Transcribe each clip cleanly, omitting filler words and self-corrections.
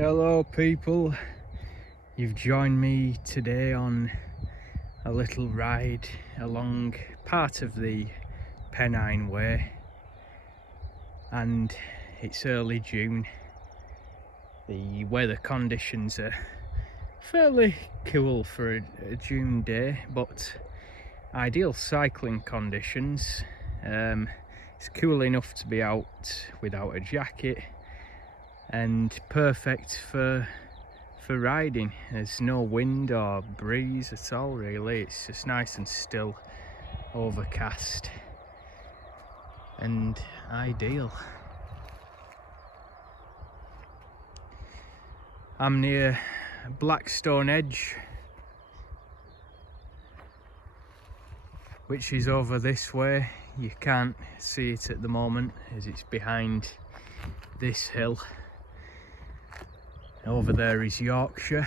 Hello people, you've joined me today on a little ride along part of the Pennine Way, and it's early June. The weather conditions are fairly cool for a June day, but ideal cycling conditions. It's cool enough to be out without a jacket and perfect for riding. There's no wind or breeze at all really, it's just nice and still, overcast and ideal. I'm near Blackstone Edge, which is over this way. You can't see it at the moment as it's behind this hill. Over there is Yorkshire.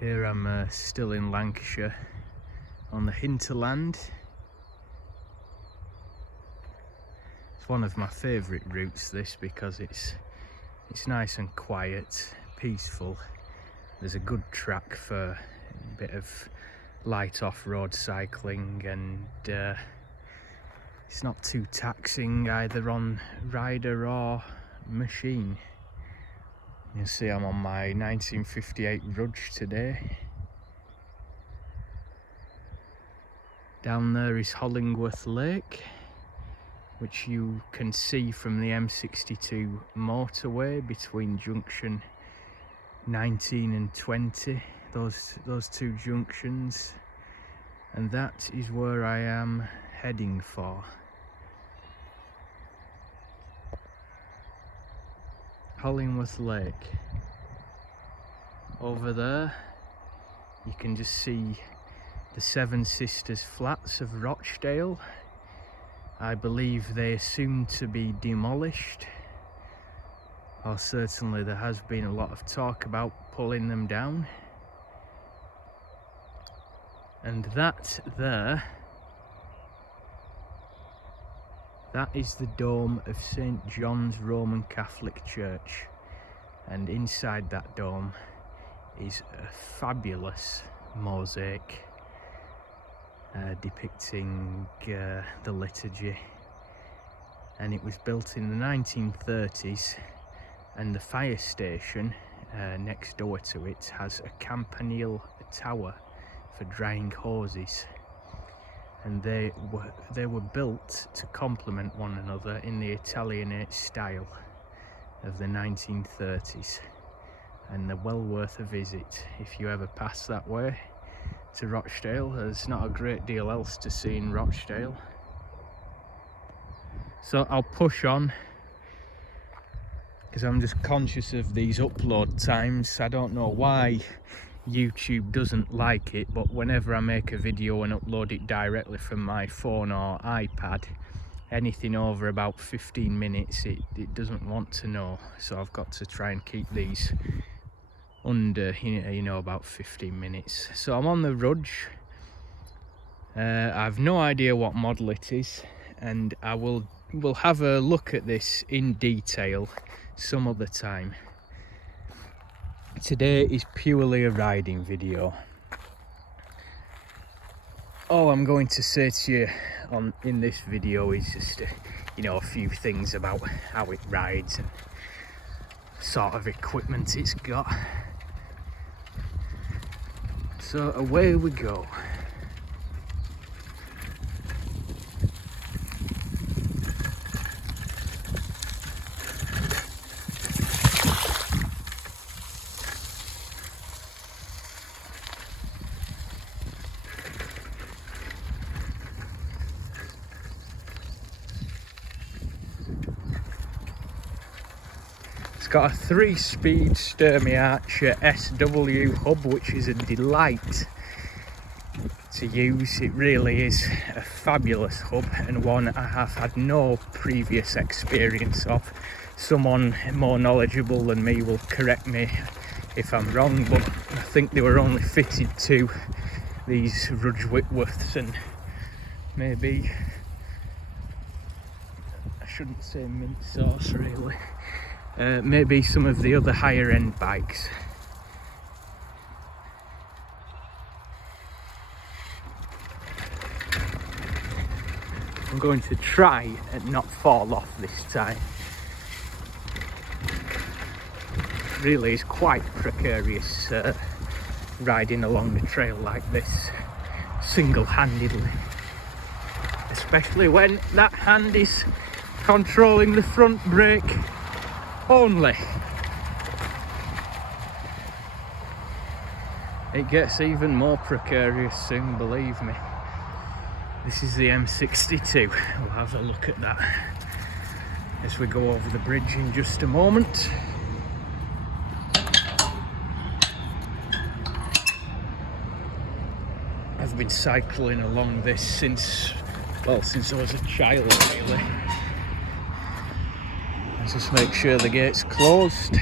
Here I'm still in Lancashire on the hinterland. It's one of my favourite routes, this, because it's nice and quiet, peaceful. There's a good track for a bit of light off-road cycling, and it's not too taxing either on rider or machine. You see I'm on my 1958 Rudge today. Down there is Hollingworth Lake, which you can see from the M62 motorway between junction 19 and 20, those two junctions, and that is where I am heading for. Hollingworth Lake. Over there you can just see the Seven Sisters flats of Rochdale. I believe they are soon to be demolished, or certainly there has been a lot of talk about pulling them down. And that there, that is the dome of St. John's Roman Catholic Church, and inside that dome is a fabulous mosaic depicting the liturgy, and it was built in the 1930s, and the fire station next door to it has a campanile tower for drying hoses, and they were built to complement one another in the Italianate style of the 1930s, and they're well worth a visit if you ever pass that way to Rochdale. There's not a great deal else to see in Rochdale, so I'll push on because I'm just conscious of these upload times. I don't know why YouTube doesn't like it, but whenever I make a video and upload it directly from my phone or iPad, anything over about 15 minutes it doesn't want to know, so I've got to try and keep these under about 15 minutes. So I'm on the Rudge. I've no idea what model it is, and we'll have a look at this in detail some other time. Today is purely a riding video. All I'm going to say to you in this video is just a few things about how it rides and sort of equipment it's got. So away we go. It's got a 3-speed Sturmey Archer SW hub, which is a delight to use. It really is a fabulous hub, and one I have had no previous experience of. Someone more knowledgeable than me will correct me if I'm wrong, but I think they were only fitted to these Rudge Whitworths, and maybe shouldn't say mint sauce really. Maybe some of the other higher end bikes. I'm going to try and not fall off this time. Really is quite precarious riding along the trail like this single-handedly, especially when that hand is controlling the front brake only. It gets even more precarious soon, believe me. This is the M62. We'll have a look at that as we go over the bridge in just a moment. I've been cycling along this since I was a child really. Let's just make sure the gate's closed.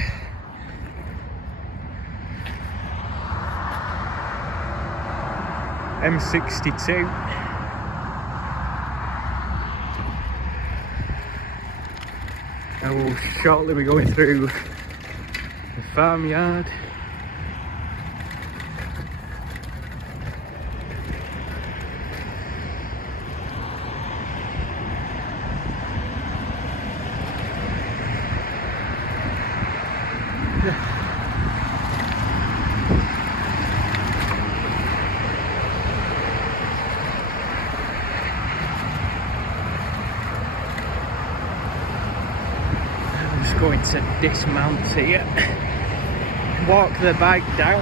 M62. I will shortly be going through the farmyard. Going to dismount here, walk the bike down.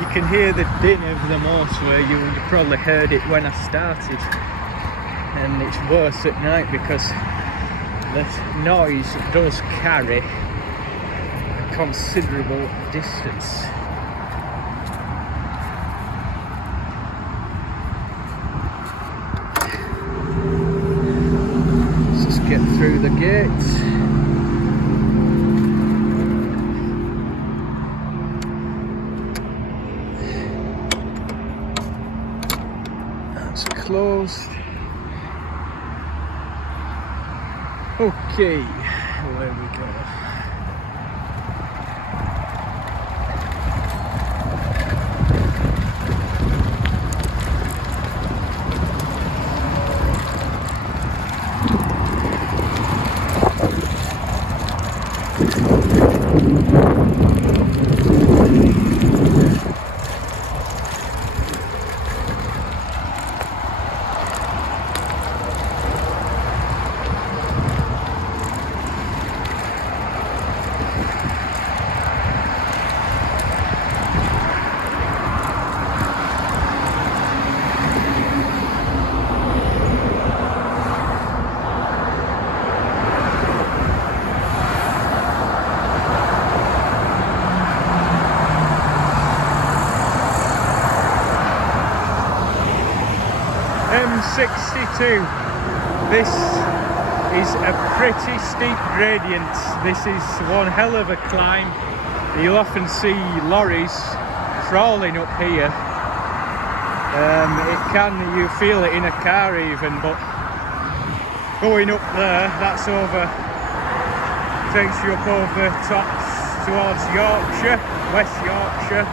You can hear the din of the motorway. You probably heard it when I started, and it's worse at night because the noise does carry a considerable distance. Let's just get through the gates. Closed. Okay, away we go. M62. This is a pretty steep gradient. This is one hell of a climb. You'll often see lorries crawling up here. You feel it in a car even, but going up there, that's takes you up over tops towards Yorkshire, West Yorkshire,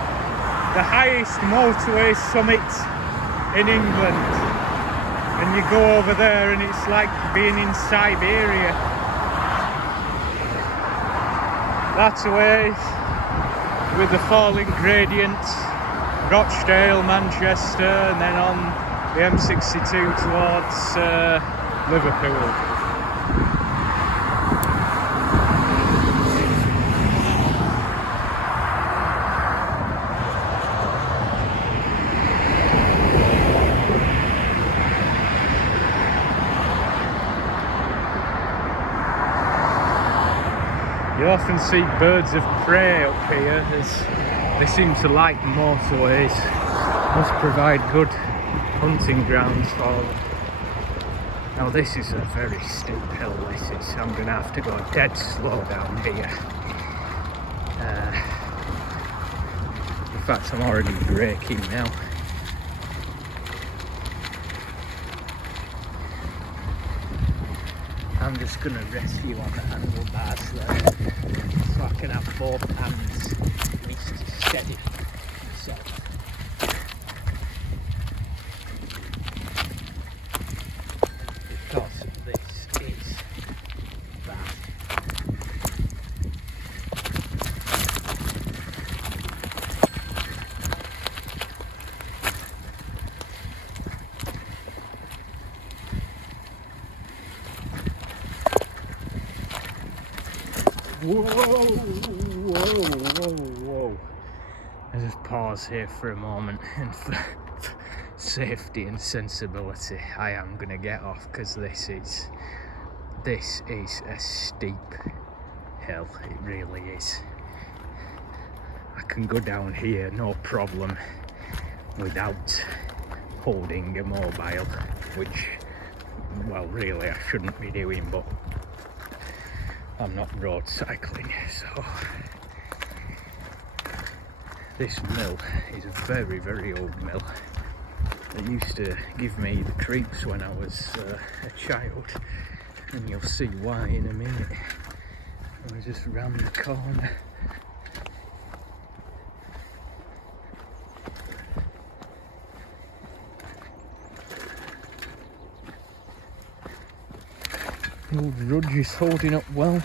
the highest motorway summit in England. And you go over there and it's like being in Siberia. That's away with the falling gradient, Rochdale, Manchester, and then on the M62 towards Liverpool. You often see birds of prey up here, as they seem to like motorways. Must provide good hunting grounds for them. Now this is a very steep hill, this is. I'm going to have to go dead slow down here. In fact, I'm already braking now. I'm just going to rest you on the handlebars there, so I can have both hands at least steady myself. Because this is bad. Whoa, whoa, whoa. I just pause here for a moment, and for safety and sensibility, I am gonna get off, because this is a steep hill. It really is. I can go down here no problem without holding a mobile, which, well, really I shouldn't be doing, but I'm not road cycling, so. This mill is a very, very old mill. It used to give me the creeps when I was a child, and you'll see why in a minute. I was just round the corner. The old Rudge is holding up well.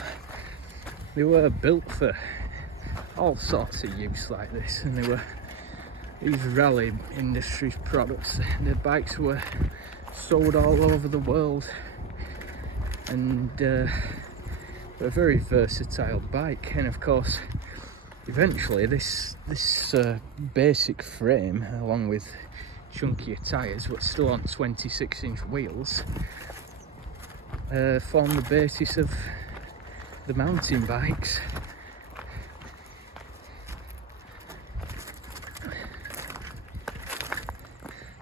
They were built for all sorts of use like this, and they were these Rally Industries products. The bikes were sold all over the world, and a very versatile bike. And of course, eventually this basic frame, along with chunkier tyres but still on 26-inch wheels, form the basis of the mountain bikes.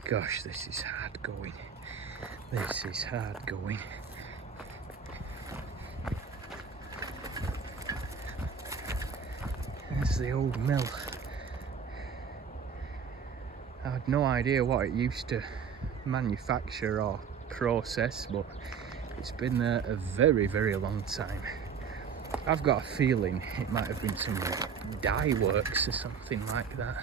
Gosh, this is hard going. This is hard going. There's the old mill. I had no idea what it used to manufacture or process, but it's been there a very, very long time. I've got a feeling it might have been some dye works or something like that.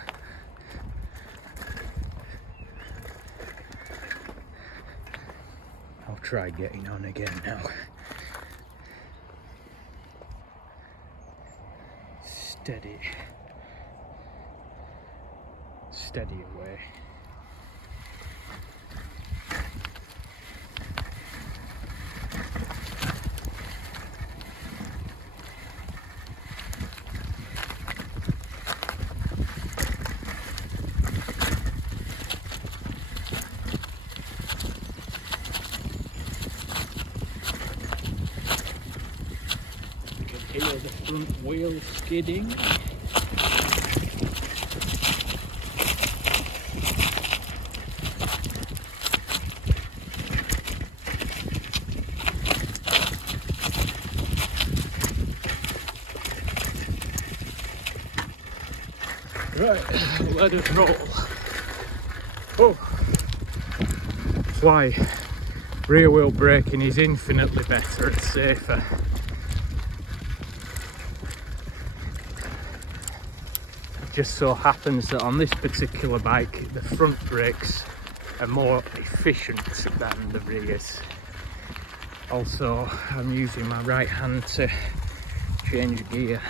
I'll try getting on again now. Steady. Steady away. Hear the front wheel skidding. Right, let it roll. Oh, that's why rear wheel braking is infinitely better and safer. Just so happens that on this particular bike the front brakes are more efficient than the rears. Also, I'm using my right hand to change gear.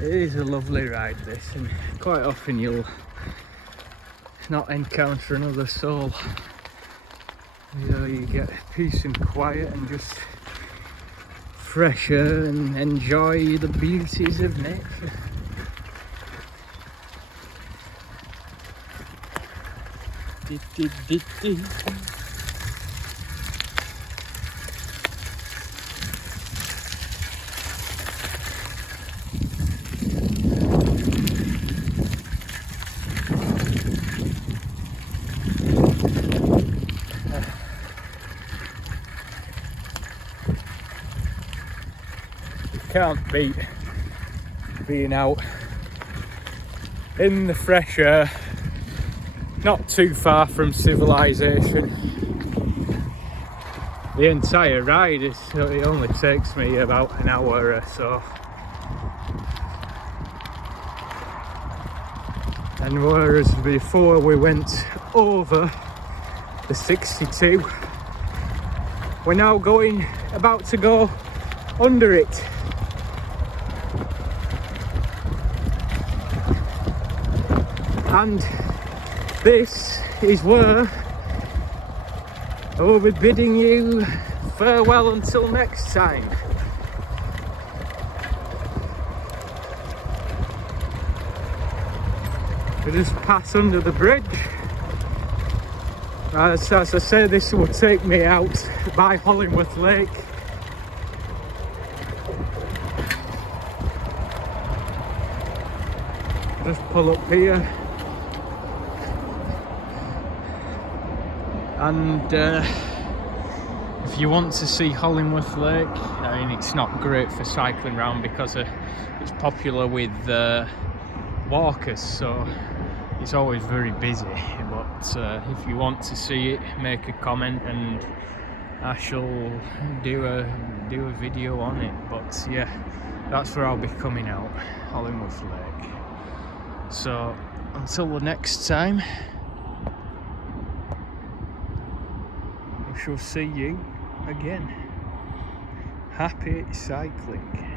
It is a lovely ride, this, and quite often you'll not encounter another soul. You know, you get peace and quiet and just fresh air and enjoy the beauties of nature. Can't beat being out in the fresh air, not too far from civilization. The entire ride it only takes me about an hour or so. And whereas before we went over the 62, we're now about to go under it. And this is where I will be bidding you farewell until next time. We just pass under the bridge. As I say, this will take me out by Hollingworth Lake. Just pull up here. And if you want to see Hollingworth Lake, I mean, it's not great for cycling round because it's popular with walkers, so it's always very busy. But if you want to see it, make a comment and I shall do a video on it. But yeah, that's where I'll be coming out, Hollingworth Lake. So until the next time, I shall see you again. Happy cycling.